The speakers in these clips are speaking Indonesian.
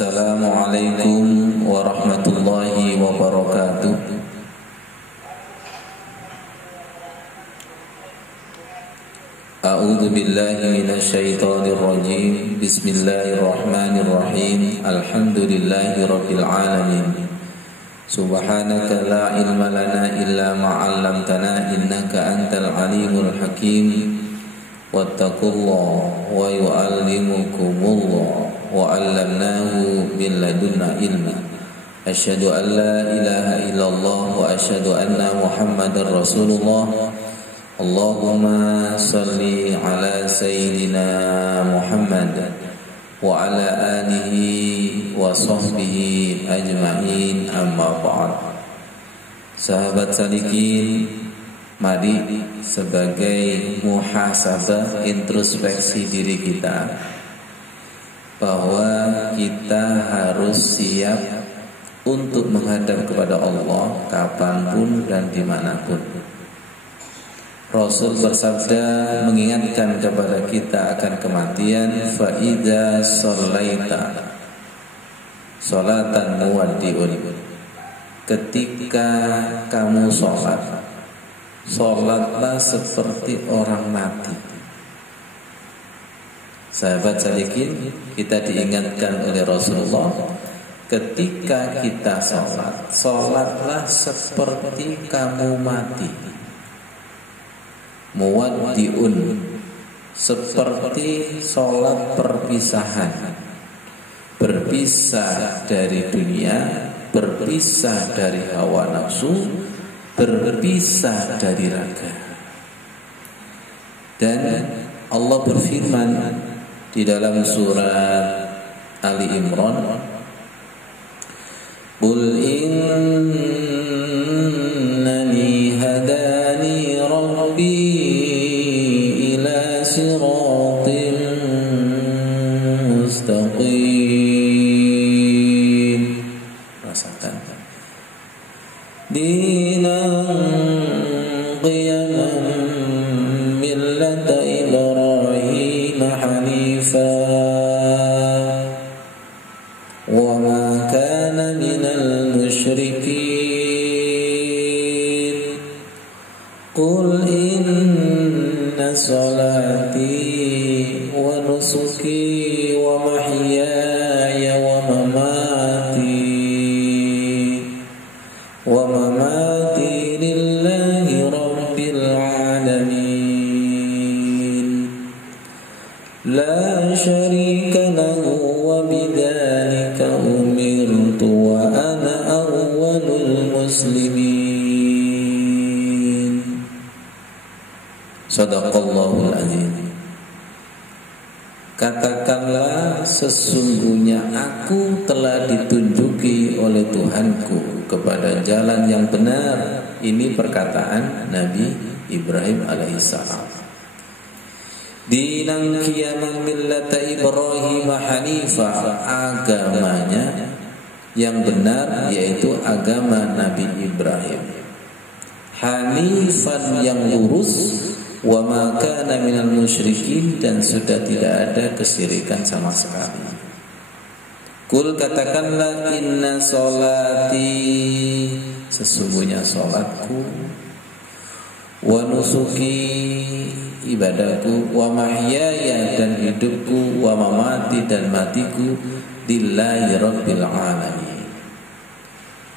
Assalamualaikum warahmatullahi wabarakatuh. A'udzu billahi minasyaitonir rajim. Bismillahirrahmanirrahim. Alhamdulillahi rabbil alamin. Subhanaka la ilma lana illa ma 'allamtana innaka antal alimul hakim. Wattaqullaha wa yu'allimukumullah wa 'allamnahu min ladunna ilma. Asyhadu an la ilaha illallah wa asyhadu anna Muhammadar Rasulullah. Allahumma salli ala sayyidina Muhammad wa ala alihi wa sahbihi ajma'in, amma ba'd. Sahabat salikin, mari sebagai muhasabah, introspeksi diri kita, bahwa kita harus siap untuk menghadap kepada Allah kapanpun dan dimanapun. Rasul bersabda mengingatkan kepada kita akan kematian, fa idza shallaita sholatan muwaddi'un. Ketika kamu sholat, sholatlah seperti orang mati. Sahabat salikin, kita diingatkan oleh Rasulullah, ketika kita sholat, sholatlah seperti kamu mati. Muwaddi'un, seperti sholat perpisahan, berpisah dari dunia, berpisah dari hawa nafsu, berpisah dari raga. Dan Allah berfirman di dalam surat Ali Imran, Qul innani hadani rabbi ila siratin mustaqim. Rasakan dinan qiyaman millata Ibrahim hanifa wa ma kana minal musyrikin. Qul inna salati wa nusuki wa mahyaya wa mamati lillahi rabbil alamin. La syarika lahu wa bidzalika umirtu wa ana awwalul muslimin. Shadaqallahul azim. Katakanlah, sesungguhnya aku telah ditunjuki oleh Tuhanku kepada jalan yang benar. Ini perkataan Nabi Ibrahim alaihissalam. Dinan qiyaman millata Ibrahim hanifa, agamanya yang benar yaitu agama Nabi Ibrahim. Hanifan, yang lurus, wa ma kana minal musyrikin, dan sudah tidak ada kesyirikan sama sekali. Kul, katakanlah, inna sholati, sesungguhnya sholatku, wa nusuki, ibadahku, wa mahyaya, dan hidupku, wa mamati, dan matiku, lillahi rabbil alamin.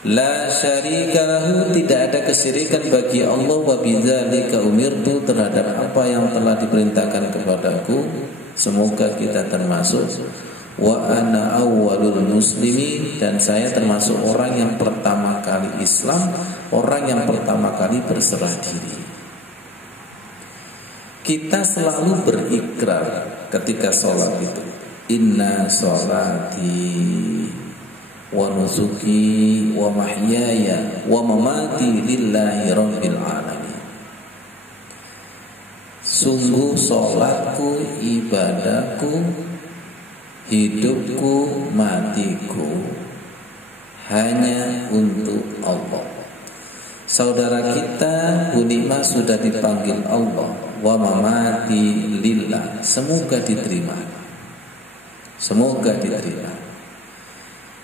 La syarika lahu, tidak ada kesyirikan bagi Allah, wa bidzalika umirtu, terhadap apa yang telah diperintahkan kepadaku. Semoga kita termasuk. Wa ana awwalul muslimin, dan saya termasuk orang yang pertama kali Islam, orang yang pertama kali berserah diri. Kita selalu berikrar ketika sholat itu, inna sholati wa nusuki wa mahyaya wa mamati lillahi rabbil alamin. Sungguh sholatku, ibadahku, hidupku, matiku hanya untuk Allah. Saudara kita Bunima sudah dipanggil Allah, wa mamati lillah. Semoga diterima, semoga diterima.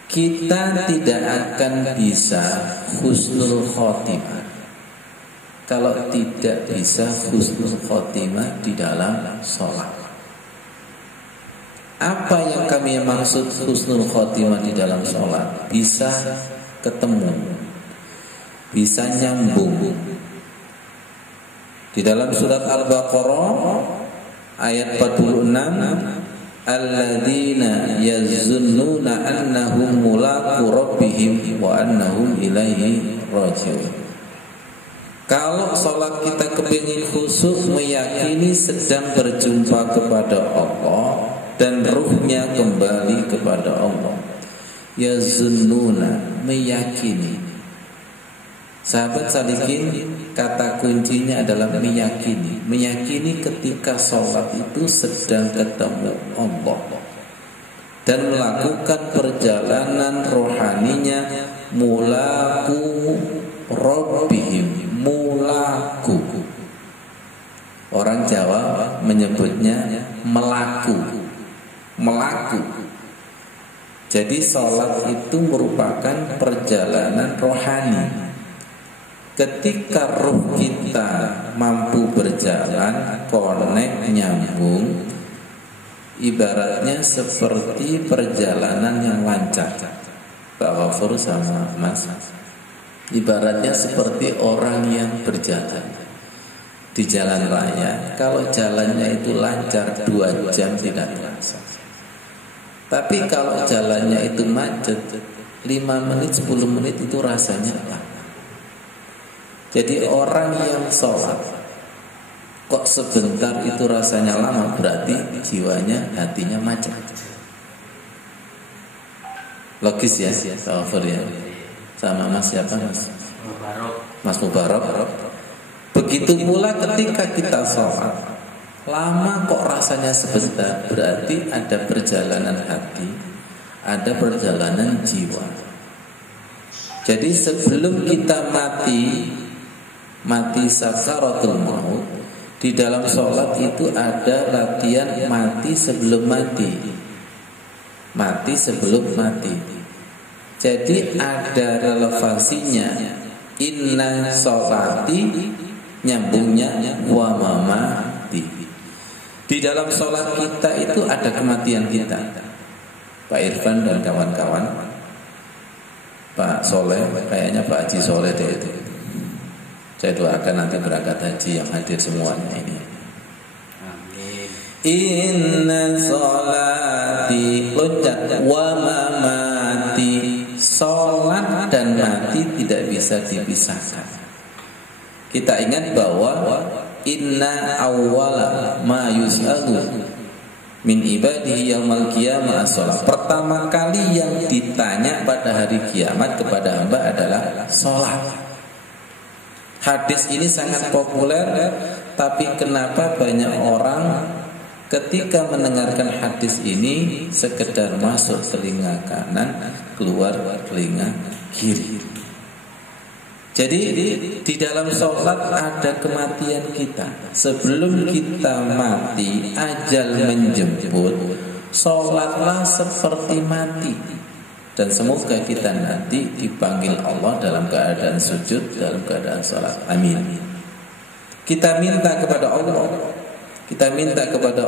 kita tidak akan bisa husnul khotimah kalau tidak bisa husnul khotimah di dalam sholat. Apa yang kami maksud husnul khotimah di dalam sholat? Bisa ketemu, bisa nyambung. Di dalam surat Al-Baqarah ayat 46, alladzina yazunnuna annahum mulaqu rabbihim wa annahum ilaihi raji'un. Kalau sholat kita kepingin khusyuk, meyakini sedang berjumpa kepada Allah dan ruhnya kembali kepada Allah. Yazunnuna, meyakini. Sahabat salikin, kata kuncinya adalah meyakini. Meyakini ketika sholat itu sedang ketemu Allah dan melakukan perjalanan rohaninya mulaku rabbihim, mulaku. Orang Jawa menyebutnya melaku. Jadi sholat itu merupakan perjalanan rohani. Ketika ruh kita mampu berjalan, connect, nyambung, ibaratnya seperti perjalanan yang lancar. Pak Wafur sama Mas, ibaratnya seperti orang yang berjalan di jalan raya. Kalau jalannya itu lancar 2 jam tidak terasa. Tapi kalau jalannya itu macet 5 menit, 10 menit itu rasanya lama. Jadi orang yang sholat kok sebentar itu rasanya lama, berarti jiwanya, hatinya macet. Logis ya, Tawafur ya. Sama Mas siapa Mas? Mas Mubarak. Begitu pula ketika kita sholat, lama kok rasanya sebentar, berarti ada perjalanan hati, ada perjalanan jiwa. Jadi sebelum kita mati sakaratul maut, di dalam sholat itu ada latihan mati sebelum mati. Mati sebelum mati. Jadi ada relevansinya. Inna sholati, nyambungnya wa mamati. Di dalam sholat kita itu ada kematian kita. Pak Irfan dan kawan-kawan, Pak Soleh, kayaknya Pak Haji Soleh deh itu. Saya doakan nanti berangkat haji yang hadir semuanya ini. Amin. Inna sholati, loncat, wa mamati. Sholat dan mati tidak bisa dipisahkan. Kita ingat bahwa inna awwala ma yus'alu min ibadihi yaumal qiyamah as-sholat. Pertama kali yang ditanya pada hari kiamat kepada hamba adalah sholat. Hadis ini sangat populer, tapi kenapa banyak orang ketika mendengarkan hadis ini sekedar masuk telinga kanan, keluar telinga kiri. Jadi di dalam sholat ada kematian kita. Sebelum kita mati, ajal menjemput, sholatlah seperti mati. Dan semoga kita nanti dipanggil Allah dalam keadaan sujud, dalam keadaan sholat. Amin. Kita minta kepada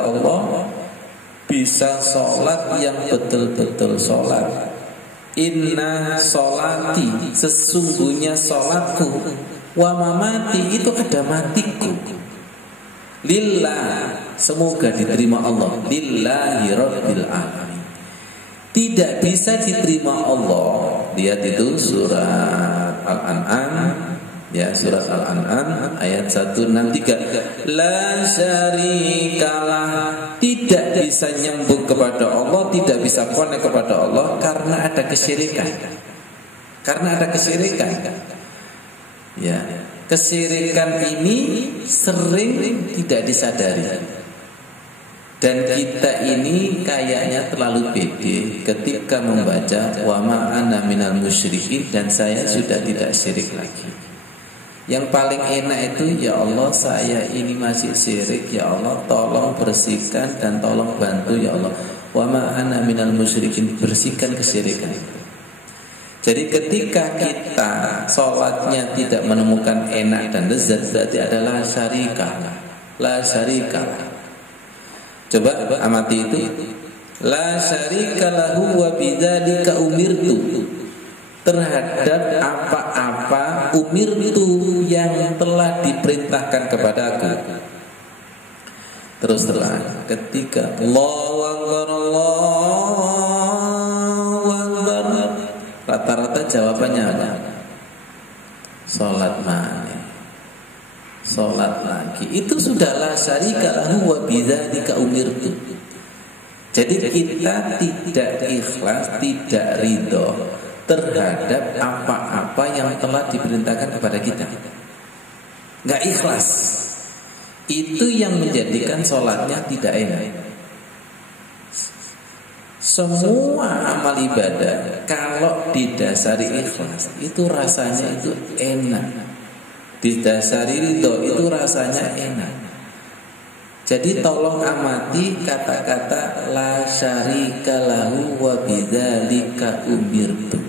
Allah, bisa sholat yang betul-betul sholat. Inna sholati, sesungguhnya sholatku, wa mamati, itu ada matiku. Lillah, semoga diterima Allah. Lillahi rabbil alamin. Tidak bisa diterima Allah. Lihat itu surat Al-An'am, ya, surat Al-An'am ayat 163. La syarikalah, tidak bisa nyambung kepada Allah, tidak bisa connect kepada Allah karena ada kesyirikan. Ya, kesyirikan ini sering tidak disadari. Dan kita ini kayaknya terlalu pede ketika membaca wa ma ana minal musyrikin, dan saya sudah tidak syirik lagi. Yang paling enak itu, ya Allah saya ini masih syirik, ya Allah tolong bersihkan dan tolong bantu ya Allah. Wa ma ana minal musyrikin, bersihkan kesyirikan itu. Jadi ketika kita sholatnya tidak menemukan enak dan lezat, berarti adalah syarika. La syarika. Coba amati itu. La syarika lahu wa bidzalika umirtu. Terhadap apa-apa umirtu yang telah diperintahkan kepadaku. Terus terang ketika Allahu Akbar, Allahu Akbar, rata-rata jawabannya apa? Salat mana? Salat lagi. Itu sudah la syarika lahu wa bidzalika umirtu. Jadi kita tidak ikhlas, tidak ridho terhadap apa-apa yang telah diperintahkan kepada kita. Enggak ikhlas. Itu yang menjadikan sholatnya tidak enak. Semua amal ibadah kalau didasari ikhlas itu rasanya itu enak. Didasari ridho itu rasanya enak. Jadi tolong amati kata-kata la syarika lahu wa bidzalika umirtu.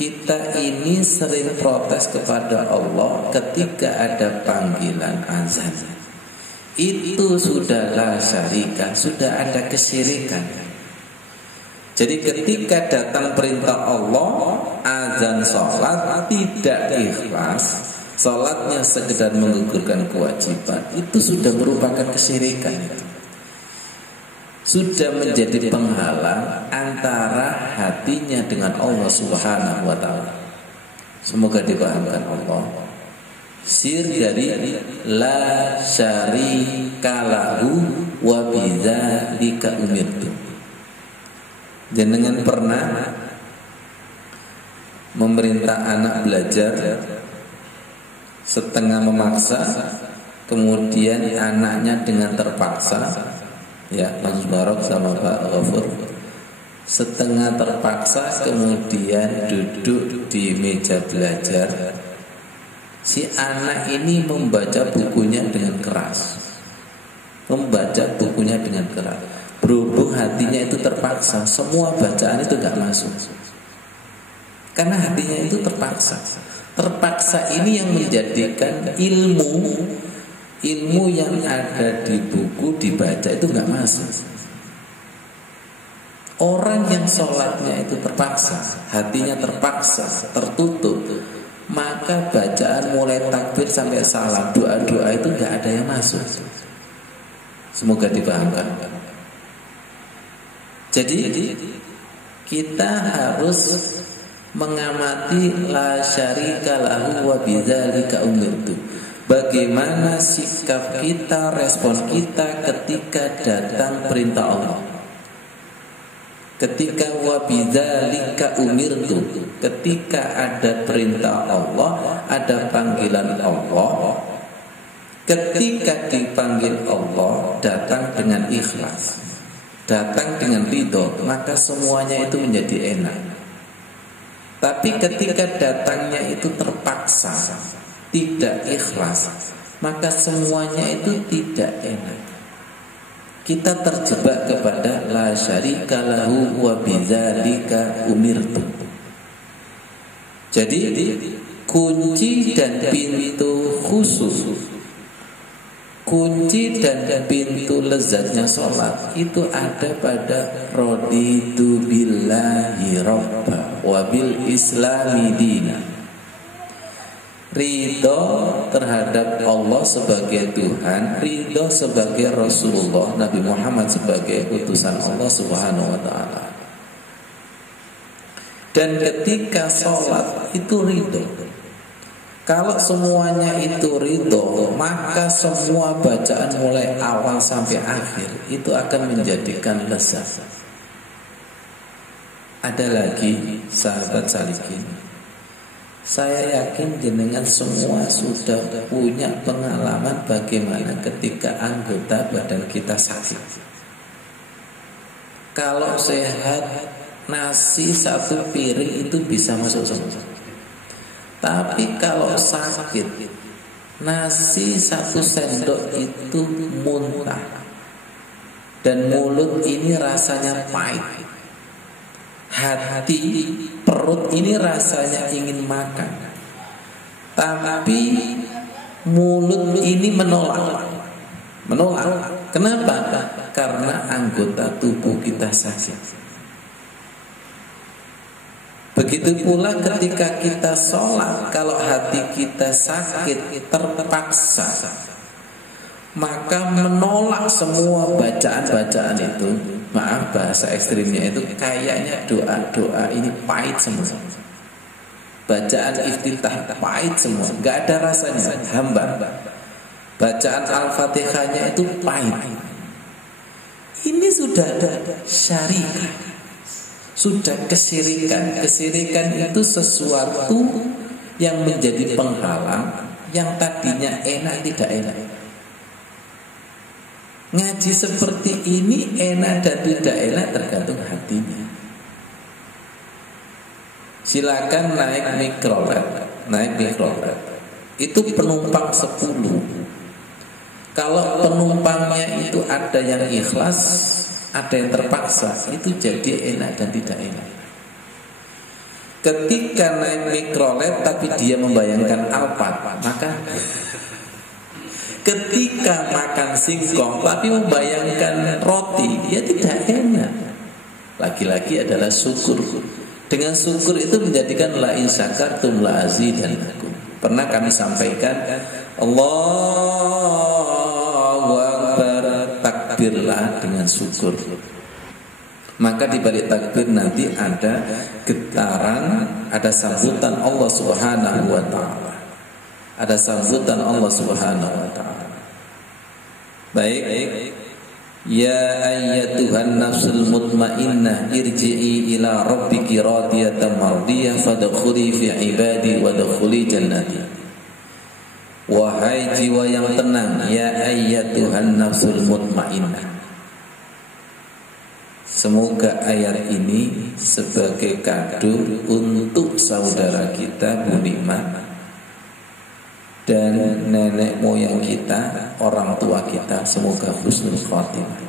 Kita ini sering protes kepada Allah ketika ada panggilan azan. Itu sudah la syarika, sudah ada kesyirikan. Jadi ketika datang perintah Allah, azan sholat tidak ikhlas, sholatnya sekedar menggugurkan kewajiban, itu sudah merupakan kesyirikan. Sudah menjadi penghalang antara hatinya dengan Allah Subhanahu wa taala. Semoga dipahamkan Allah. Sir dari la syarika lahu wa bidzalika umirtu. Jenengan pernah memerintah anak belajar setengah memaksa, kemudian anaknya dengan terpaksa, ya, Mas Barok sama Pak Ghafur, setengah terpaksa kemudian duduk di meja belajar. Si anak ini membaca bukunya dengan keras, membaca bukunya dengan keras. Berhubung hatinya itu terpaksa, semua bacaan itu gak masuk, karena hatinya itu terpaksa. Terpaksa ini yang menjadikan ilmu yang ada di buku dibaca itu gak masuk. Orang yang sholatnya itu terpaksa, hatinya terpaksa, tertutup, maka bacaan mulai takbir sampai salam, doa-doa itu gak ada yang masuk. Semoga dipahamkan. Jadi kita harus mengamati la syarika lahu wa bidzalika umirtu. Bagaimana sikap kita, respon kita ketika datang perintah Allah. Ketika wa bidzalika umirtu, ketika ada perintah Allah, ada panggilan Allah, ketika dipanggil Allah datang dengan ikhlas, datang dengan ridho, maka semuanya itu menjadi enak. Tapi ketika datangnya itu terpaksa, tidak ikhlas, maka semuanya itu tidak enak. Kita terjebak kepada la syarika lahu wa bidzalika umirtu. Jadi kunci dan pintu khusus, kunci dan pintu lezatnya sholat itu ada pada raditu billahi robba wa bil islami dina. Ridho terhadap Allah sebagai Tuhan, ridho sebagai Rasulullah Nabi Muhammad sebagai utusan Allah Subhanahu wa ta'ala. Dan ketika sholat itu ridho. Kalau semuanya itu ridho, maka semua bacaan mulai awal sampai akhir itu akan menjadikan lezat. Ada lagi sahabat salikin, saya yakin jenengan semua sudah punya pengalaman bagaimana ketika anggota badan kita sakit. Kalau sehat, nasi satu piring itu bisa masuk semua. Tapi kalau sakit, nasi satu sendok itu muntah, dan mulut ini rasanya pahit. hati, perut ini rasanya ingin makan, tapi mulut ini menolak. Kenapa? Karena anggota tubuh kita sakit. Begitu pula ketika kita sholat, kalau hati kita sakit terpaksa, maka menolak semua bacaan-bacaan itu. Maaf bahasa ekstrimnya itu, kayaknya doa-doa ini pahit semua. Bacaan iftitah pahit semua, gak ada rasanya, hambar. Bacaan Al-Fatihahnya itu pahit. Ini sudah ada syarikat, sudah kesirikan. Kesirikan itu sesuatu yang menjadi penghalang yang tadinya enak tidak enak. Ngaji seperti ini enak dan tidak enak tergantung hatinya. Silakan naik mikrolet. Itu penumpang 10. Kalau penumpangnya itu ada yang ikhlas, ada yang terpaksa, itu jadi enak dan tidak enak. Ketika naik mikrolet tapi dia membayangkan Alphard, maka ketika makan singkong tapi membayangkan roti, dia tidak enak. Lagi-lagi adalah syukur. Dengan syukur itu menjadikan la in syakartum la azidannakum. Pernah kami sampaikan, Allahu Akbar, takbirlah dengan syukur. Maka di balik takbir nanti ada getaran, ada sambutan Allah Subhanahu wa taala. Ada sambutan Allah Subhanahu wa taala. Baik. Ya ayyatuhan nafsul mutmainnah irji'i ila rabbiki radiyatan mardiyah fadkhuli fi ibadi wadkhuli jannati. Wahai jiwa yang tenang, ya ayyatuhan nafsul mutmainnah. Semoga ayat ini sebagai kado untuk saudara kita Budiman dan nenek moyang kita, orang tua kita, semoga husnul khotimah.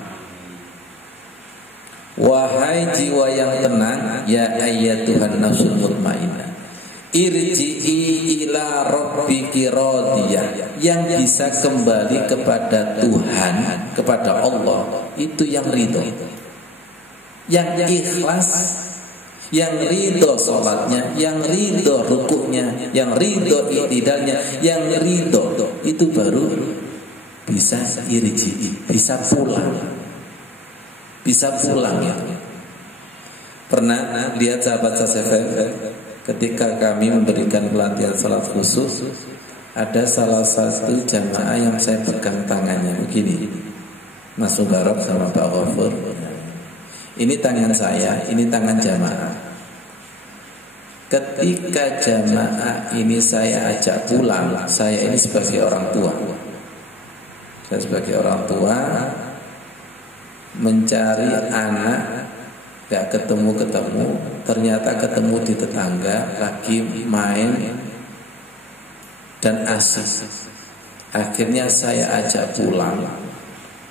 Wahai jiwa yang tenang, ya ayyatuhan nafsul mutmainnah, irji'i ila rabbiki radiyah, yang bisa kembali kepada Tuhan, kepada Allah, itu yang ridho, yang ikhlas, yang ridho sholatnya, yang ridho rukuknya, yang ridho iktidalnya, yang ridho, itu baru bisa irji'i, bisa pulang ya. Pernah lihat sahabat SFM ketika kami memberikan pelatihan salat khusus, ada salah satu jamaah yang saya pegang tangannya begini, Mas Mubarak sama Pak Ghafur. Ini tangan saya, ini tangan jamaah. Ketika jamaah ini saya ajak pulang, saya ini sebagai orang tua. Saya sebagai orang tua mencari anak, gak ketemu-ketemu, ternyata ketemu di tetangga, lagi main dan asik. Akhirnya saya ajak pulang,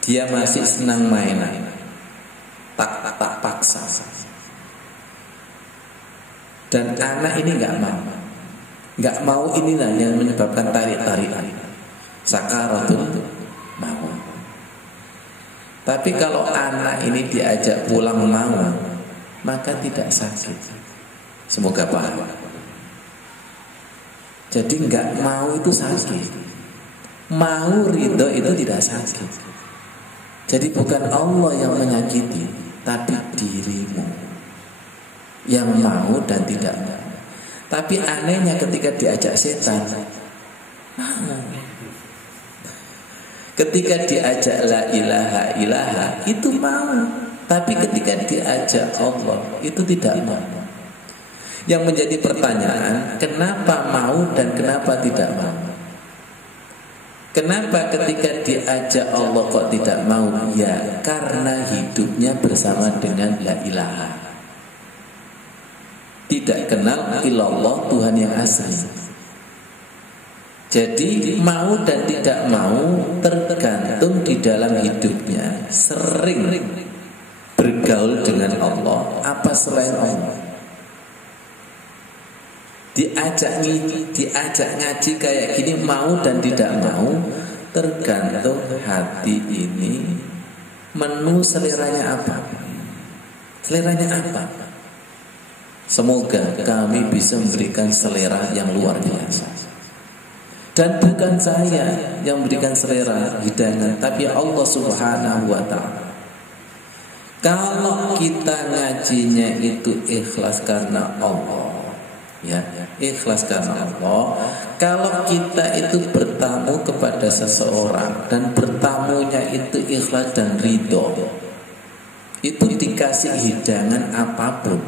dia masih senang mainan. Tak paksa. Dan anak ini nggak mau, inilah yang menyebabkan tarik-tarikan, sakaratul mau. Tapi kalau anak ini diajak pulang mau, maka tidak sakit. Semoga paham. Jadi nggak mau itu sakit, mau ridho itu tidak sakit. Jadi bukan Allah yang menyakiti, tapi dirimu yang mau dan tidak mau. Tapi anehnya ketika diajak setan mau. Ketika diajak la ilaha ilaha itu mau. Tapi ketika diajak Allah itu tidak mau. Yang menjadi pertanyaan, kenapa mau dan kenapa tidak mau? Kenapa ketika diajak Allah kok tidak mau? Ya karena hidupnya bersama dengan la ilaha, tidak kenal ilallah, Tuhan yang asli. Jadi mau dan tidak mau tergantung di dalam hidupnya sering bergaul dengan Allah apa selain Allah. Diajak ngaji kayak gini mau dan tidak mau tergantung hati ini menu seleranya apa. Seleranya apa? Semoga kami bisa memberikan selera yang luar biasa. Dan bukan saya yang memberikan selera hidayah, tapi Allah Subhanahu wa ta'ala. Kalau kita ngajinya itu ikhlas karena Allah, ya, ikhlas karena Allah. Kalau kita itu bertamu kepada seseorang dan bertamunya itu ikhlas dan ridho, itu dikasih hidangan apapun,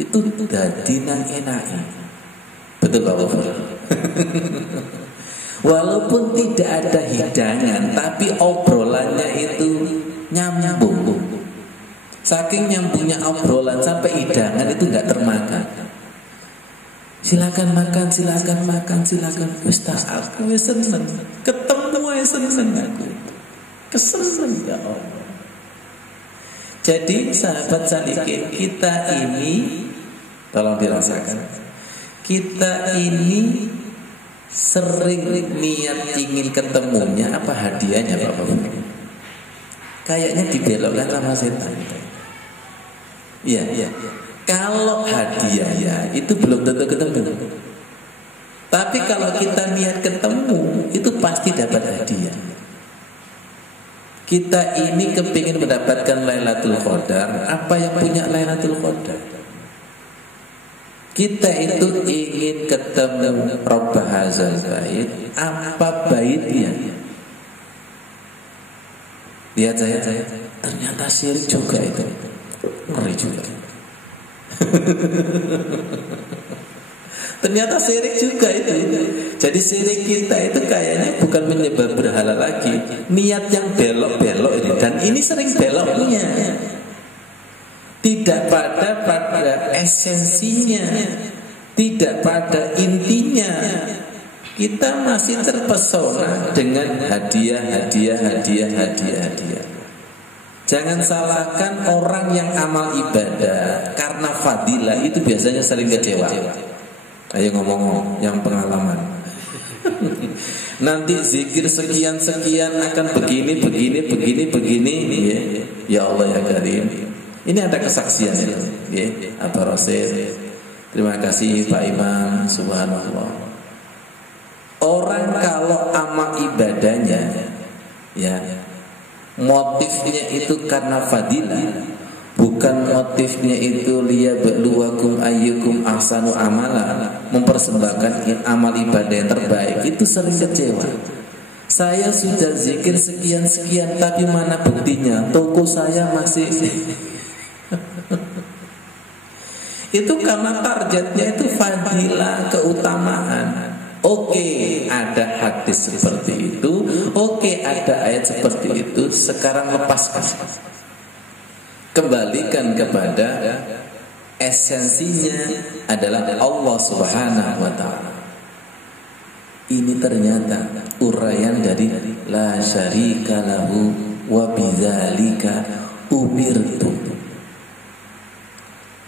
itu dadinan enai. Betul Pak Gofur? Walaupun tidak ada hidangan, tapi obrolannya itu nyambung. Saking nyambungnya obrolan sampai hidangan itu nggak termakan. Silakan makan, silakan makan, silakan. Ustaz, aku seneng. Ketemu seneng aku. Keseneng ya Allah. Jadi sahabat salikin, kita ini tolong dirasakan. Kita ini sering niat ingin ketemunya apa hadiahnya Bapak? Kayaknya dibelokkan sama setan. Iya. Kalau hadiah ya itu belum tentu ketemu. Tapi kalau kita niat ketemu itu pasti dapat hadiah. Kita ini kepingin mendapatkan Lailatul Qadar. Apa yang punya Lailatul Qadar? Kita itu ingin ketemu Rabb hadzal bait. Apa baitnya? Lihat saya ternyata syirik juga itu. Ngeri juga. Ternyata syirik juga itu. Jadi syirik kita itu kayaknya bukan menyembah berhala lagi, niat yang belok-belok ini. Dan ini sering beloknya, tidak pada esensinya, tidak pada intinya. Kita masih terpesona dengan hadiah. Jangan salahkan orang yang amal ibadah karena fadilah itu biasanya sering kecewa. Ayo ngomong yang pengalaman. Nanti zikir sekian akan begini ya Allah ya Karim. Ini ada kesaksian ya. Abah Rosid. Terima kasih Pak Imam, subhanallah. Orang kalau amal ibadahnya ya motifnya itu karena fadilah, bukan motifnya itu liyabluwakum ayyukum ahsanu amala, mempersembahkan amal ibadah yang terbaik, itu sering kecewa. Saya sudah zikir sekian tapi mana buktinya? Toko saya masih itu karena targetnya itu fadilah, keutamaan. Oke, ada hadis seperti itu, oke, ada ayat seperti itu. Sekarang lepaskan, kembalikan kepada esensinya adalah Allah Subhanahu wa ta'ala. Ini ternyata uraian dari la syarika lahu wa bidzalika umirtu.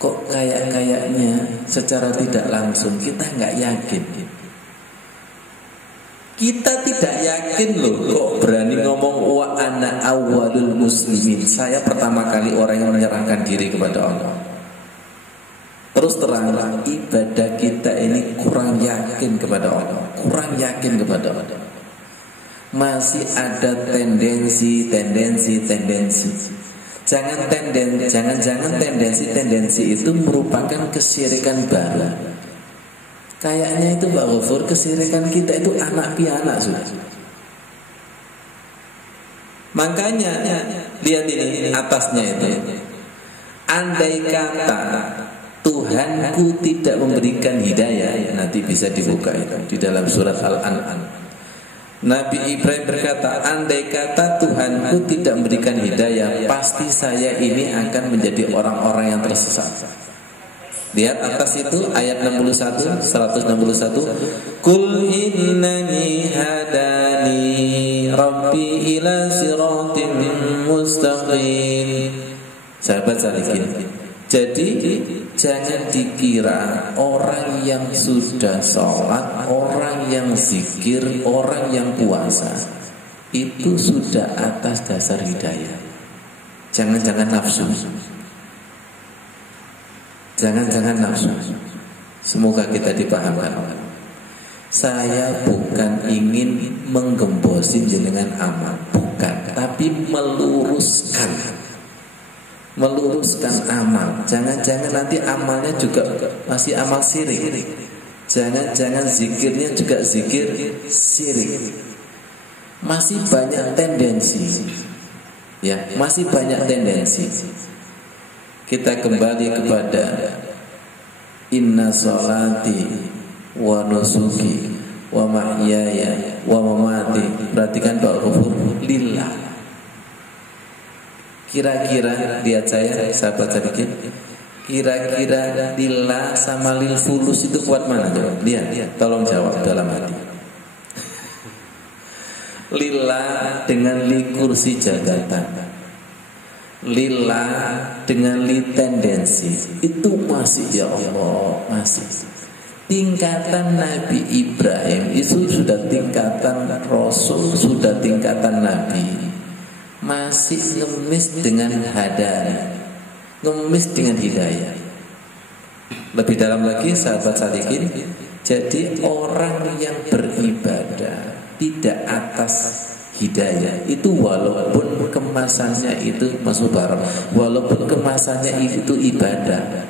Kok kayaknya secara tidak langsung kita nggak yakin. Kita tidak yakin loh kok berani ngomong wa ana awwalul muslimin. Saya pertama kali orang yang menyerahkan diri kepada Allah. Terus terang ibadah kita ini kurang yakin kepada Allah. Kurang yakin kepada Allah. Masih ada tendensi. Jangan tendensi itu merupakan kesyirikan baru. Kayaknya itu Pak Gofur, kesyirikan kita itu anak pianak sudah. Makanya lihat ini atasnya itu. Andai kata Tuhanku tidak memberikan hidayah, nanti bisa dibuka itu di dalam surat Al-An'am. Nabi Ibrahim berkata, andai kata Tuhanku tidak memberikan hidayah, pasti saya ini akan menjadi orang-orang yang tersesat. Lihat atas itu ayat 161. Qul innani hadani rabbi ila siratim mustaqim. Sahabat salikin. Jadi jangan dikira orang yang sudah sholat, orang yang zikir, orang yang puasa itu sudah atas dasar hidayah. Jangan-jangan nafsu. Jangan-jangan nafsu. Semoga kita dipahamkan. Saya bukan ingin menggembosi jenengan amal, bukan, tapi meluruskan amal. Jangan-jangan nanti amalnya juga masih amal syirik. Jangan-jangan zikirnya juga zikir syirik. Masih banyak tendensi. Ya, masih banyak tendensi. Kita kembali kepada inna sholati wa nusuki wa mahyaya wa mamati. Perhatikan doa kufur lillah. Kira-kira lihat saya sahabat sedikit. Kira-kira lillah sama lil fulus itu kuat mana? Lihat, tolong jawab dalam hati. Lillah dengan li kursi jabatan, lillah dengan li tendensi, itu masih ya Allah, masih tingkatan Nabi Ibrahim itu sudah tingkatan Rasul, sudah tingkatan Nabi, masih ngemis dengan hadana, ngemis dengan hidayah. Lebih dalam lagi sahabat salikin, jadi orang yang beribadah tidak atas hidayah itu walaupun kemasannya itu masuk barang, walaupun kemasannya itu ibadah,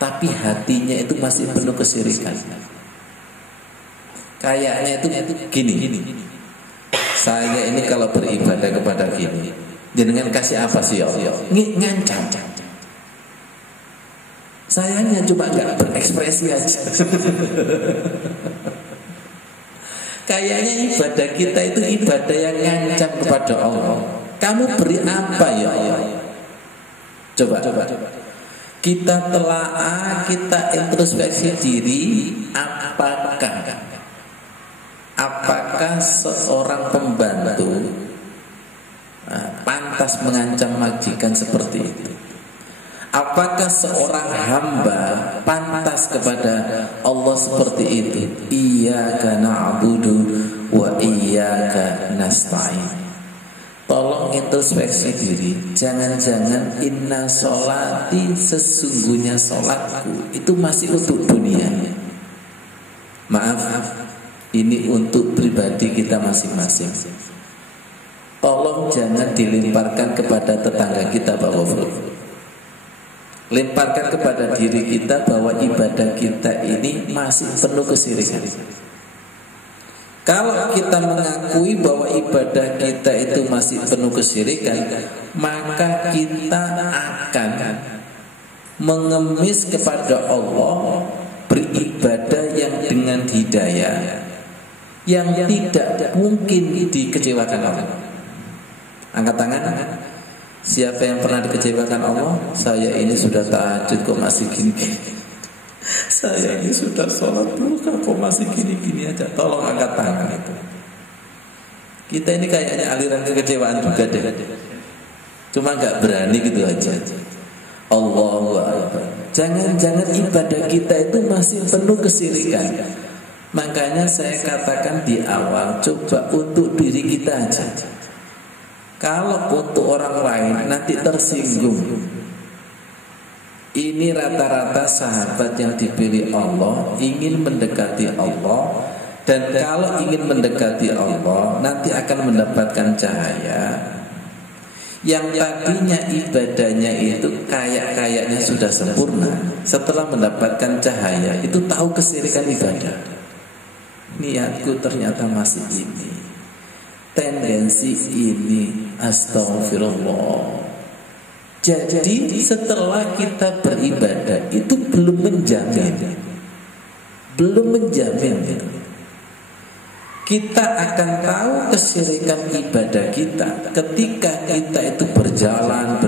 tapi hatinya itu masih penuh kesyirikan. Kayaknya itu gini. Saya ini kalau beribadah kepada gini, jenengan kasih apa sih ya? Ngancam. Sayangnya cuma nggak berekspresi aja. Kayaknya ibadah kita itu ibadah yang ngancam kepada Allah. Kamu beri apa ya? Coba. Kita telaah, kita introspeksi diri. Apakah seorang pembantu pantas mengancam majikan seperti itu? Apakah seorang hamba pantas kepada Allah seperti itu? Iyyaka na'budu wa iyyaka nasta'in. Tolong introspeksi diri. Jangan-jangan inna sholati, sesungguhnya sholatku itu masih untuk dunia. Maaf, ini untuk pribadi kita masing-masing. Tolong jangan dilemparkan kepada tetangga kita, Bapak-Bapak. Lemparkan kepada diri kita bahwa ibadah kita ini masih penuh kesyirikan. Kalau kita mengakui bahwa ibadah kita itu masih penuh kesyirikan, maka kita akan mengemis kepada Allah, beribadah yang dengan hidayah yang tidak mungkin dikecewakan Allah. Angkat tangan. Siapa yang pernah dikecewakan Allah? Saya ini sudah tahajud kok masih gini. Saya ini sudah sholat duha kok masih gini-gini aja. Tolong angkat tangan itu. Kita ini kayaknya aliran kekecewaan juga deh. Cuma gak berani gitu aja. Allahu Akbar. Jangan-jangan ibadah kita itu masih penuh kesyirikan. Makanya saya katakan di awal, coba untuk diri kita aja. Kalau untuk orang lain nanti tersinggung. Ini rata-rata sahabat yang dipilih Allah ingin mendekati Allah. Dan kalau ingin mendekati Allah, nanti akan mendapatkan cahaya. Yang tadinya ibadahnya itu kayaknya sudah sempurna, setelah mendapatkan cahaya itu tahu kesirikan ibadah. Niatku ternyata masih ini, tendensi ini, astagfirullah. Jadi setelah kita beribadah itu belum menjamin kita akan tahu kesyirikan ibadah kita ketika kita itu berjalan.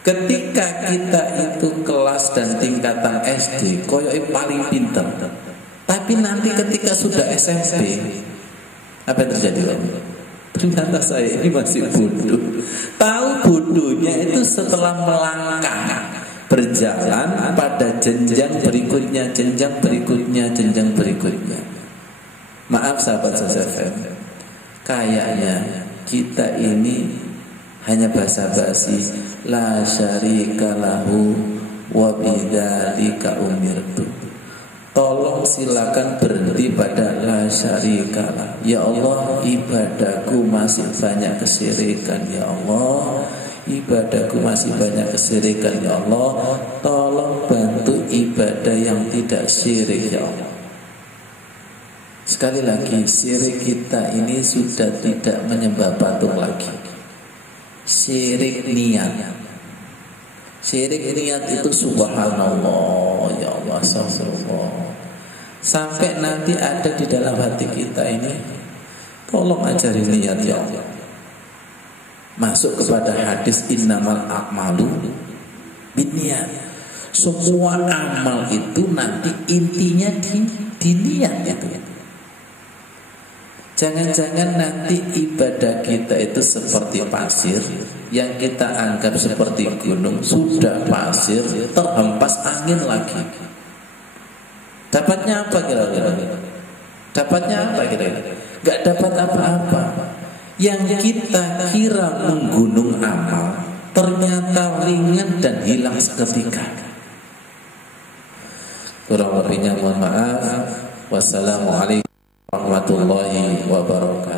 Ketika kita itu kelas dan tingkatan SD koyok paling pintar, tapi nanti ketika sudah SMP apa yang terjadi? Ternyata saya ini masih bodoh. Tahu bodohnya itu setelah melangkah berjalan pada jenjang berikutnya, jenjang berikutnya, jenjang berikutnya. Maaf sahabat sekalian, kayaknya kita ini hanya basa-basi la syarika lahu wa bidzalika umirtu. Tolong silakan berhenti pada la syarikalah. Ya Allah, ibadahku masih banyak kesyirikan. Ya Allah, ibadahku masih banyak kesyirikan. Ya Allah, tolong bantu ibadah yang tidak syirik. Ya Allah. Sekali lagi, syirik kita ini sudah tidak menyembah patung lagi. Syirik niat. Syirik niat itu subhanallah, ya Allah, astagfirullah. Sampai nanti ada di dalam hati kita ini, tolong ajari niat ya Allah. Masuk kepada hadis innamal a'malu binniyat. Semua amal itu nanti intinya di niat itu. Jangan-jangan nanti ibadah kita itu seperti pasir yang kita anggap seperti gunung, sudah pasir terhempas angin lagi. Dapatnya apa kira-kira? Dapatnya apa kira-kira? Gak dapat apa-apa. Yang kita kira menggunung amal ternyata ringan dan hilang seketika. Kurang lebihnya mohon maaf. Wassalamualaikum warahmatullahi wabarakatuh.